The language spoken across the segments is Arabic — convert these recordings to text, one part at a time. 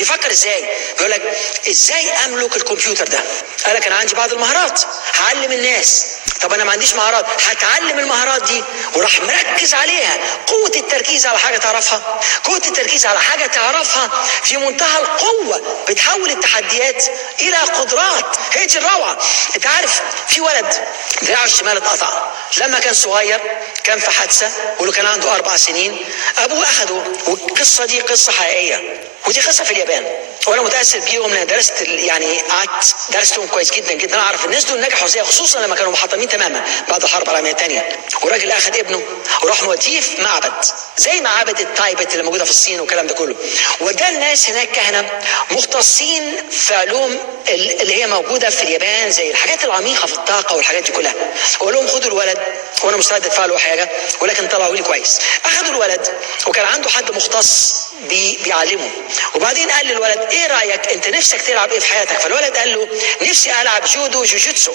يفكر ازاي؟ يقول لك ازاي املك الكمبيوتر ده؟ قال لك انا عندي بعض المهارات هعلم الناس. طب انا ما عنديش مهارات، هتعلم المهارات دي. وراح مركز عليها. قوة التركيز على حاجة تعرفها، قوة التركيز على حاجة تعرفها في منتهى القوة بتحول التحديات الى قدرات. هي دي الروعة. انت عارف في ولد دراعه الشمال اتقطع لما كان صغير، كان في حادثة ولو كان عنده 4 سنين. ابوه اخده، والقصة دي قصة حقيقية، ودي قصه في اليابان. وانا متاثر بيهم لان درست يعني قعدت درستهم كويس جدا جدا. اعرف الناس دول نجحوا ازاي، خصوصا لما كانوا محطمين تماما بعد الحرب العالميه الثانيه. والراجل اخذ ابنه وراح موديه في معبد زي معابد التايبت اللي موجوده في الصين والكلام ده كله. وده الناس هناك كهنه مختصين في علوم اللي هي موجوده في اليابان، زي الحاجات العميقه في الطاقه والحاجات دي كلها. وقال لهم خدوا الولد، وانا مستعد ادفع له حاجه ولكن طلعوا لي كويس. اخذوا الولد وكان عنده حد مختص بيعلمه. وبعدين قال للولد ايه رايك انت نفسك تلعب ايه في حياتك؟ فالولد قال له نفسي العب جودو جوجيتسو.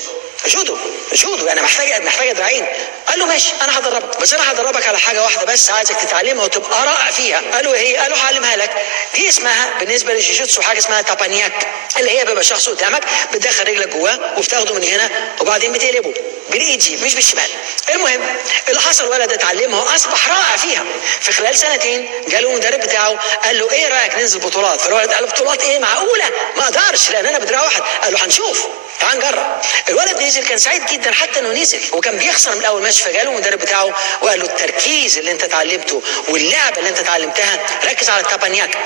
جودو انا محتاج دراعين. قال له ماشي انا هدربك، بس انا هدربك على حاجه واحده بس عايزك تتعلمها وتبقى رائع فيها. قال له ايه؟ قال له هعلمها لك. دي اسمها بالنسبه للجوجيتسو حاجه اسمها تابانياك، اللي هي بيبقى شخص قدامك بتدخل رجلك جواه وبتاخده من هنا وبعدين بتقلبه بالايد دي مش بالشمال. المهم اللي حصل الولد اتعلمها واصبح رائع فيها. في خلال 2 جاله المدرب بتاعه قال له ايه رايك ننزل بطولات؟ فالولد قال له بطولات ايه؟ معقوله؟ ما اقدرش لان انا بدراع واحد. قال له هنشوف، تعال نجرب. الولد نزل، كان سعيد جدا حتى انه نزل، وكان بيخسر من اول ماتش. فجاله المدرب بتاعه وقال له التركيز اللي انت اتعلمته واللعبه اللي انت اتعلمتها ركز على التابانياك.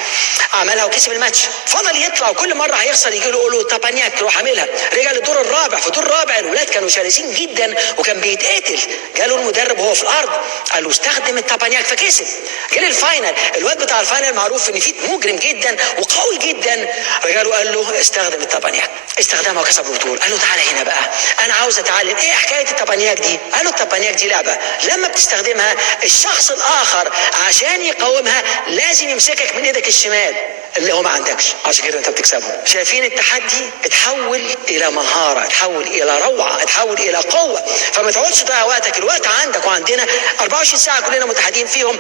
عملها وكسب الماتش. فضل يطلع وكل مره هيخسر يجي له يقول له تابانياك، يروح عاملها. رجع للدور الرابع. في الدور الرابع الولاد كانوا شرسين جدا وكان بيتقتل. جاله المدرب وهو في الارض قال له استخدم التابانياك فكسب. جه الفاينل، الواد بتاع الفاينل معروف ان فيه مجرم جدا وقوي جدا. رجع له قال له استخدم التابانياك، استخدمها وكسب البطوله. قال له تعالى هنا بقى انا عاوز اتعلم ايه حكايه التابانياك دي. قال له التابانياك دي لعبه لما بتستخدمها الشخص الاخر عشان يقاومها لازم يمسكك من ايدك الشمال اللي هو ما عندكش، عشان كده انت بتكسبه. شايفين التحدي اتحول الى مهاره، اتحول الى روعه، اتحول الى قوه. فما تقعدش تضيع وقتك، الوقت عندك وعندنا 24 ساعه كلنا متحدين فيهم.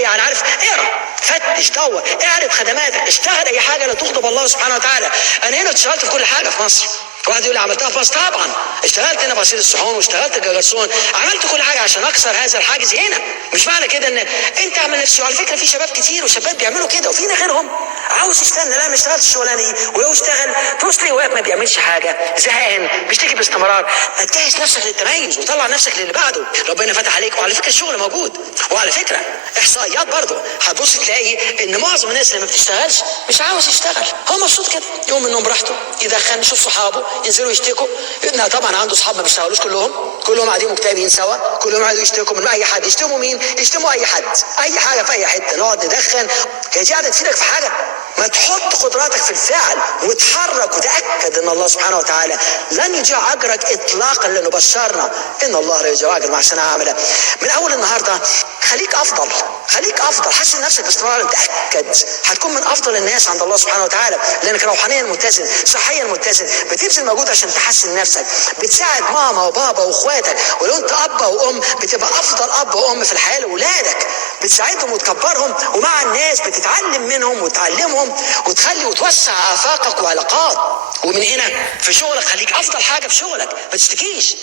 يعني عارف، اقرا، فتش، دور، اعرض خدماتك، اشتغل اي حاجه لا تغضب الله سبحانه وتعالى. انا هنا اشتغلت في كل حاجه في مصر. واحد يقول لي عملتها في مصر؟ طبعا اشتغلت هنا في غسيل الصحون واشتغلت كجرسون، عملت كل حاجه عشان اكسر هذا الحاجز هنا. مش معنى كده ان انت اعمل نفسي. على فكره في شباب كتير وشباب بيعملوا كده وفينا غيرهم عاوز يستنى. لا ما اشتغلتش الشغلانه دي، ولو اشتغل تلاقي واقف ما بيعملش حاجه، زهقان، بيشتكي باستمرار. ما تجهز نفسك للتميز وطلع نفسك للي بعده. ربنا فتح عليك. وعلى فكره الشغل موجود. وعلى فكره احصائيات برضه هتبص تلاقي ان معظم الناس اللي ما بتشتغلش مش عاوز يشتغل، هو مبسوط كده، يقوم من النوم براحته، يدخن، يشوف صحابه ينزلوا يشتكوا. طبعا عنده اصحاب ما بيشتغلوش كلهم قاعدين مكتئبين سوا، كلهم قاعدين يشتكوا من اي حد. يشتموا مين؟ يشتموا اي حد، اي حاجه في اي حته. نقعد ندخن، هي دي قاعده تفيدك في حاجه؟ ما تحط قدراتك في الفعل وتحرك وتاكد ان الله سبحانه وتعالى لن يضيع اجرك اطلاقا، لانه بشرنا ان الله لا يضيع اجر مع سنه عامله. من اول النهارده خليك افضل، خليك افضل، حسن نفسك باستمرار. تاكد هتكون من افضل الناس عند الله سبحانه وتعالى، لانك روحانيا متزن، صحيا متزن، بتبذل مجهود عشان تحسن نفسك، بتساعد ماما وبابا واخواتك. ولو انت اب وام بتبقى افضل اب وام في الحياه لاولادك، بتساعدهم وتكبرهم، ومع الناس بتتعلم منهم وتعلمهم وتخلي وتوسع افاقك وعلاقات. ومن هنا في شغلك خليك افضل حاجه في شغلك، ما تشتكيش.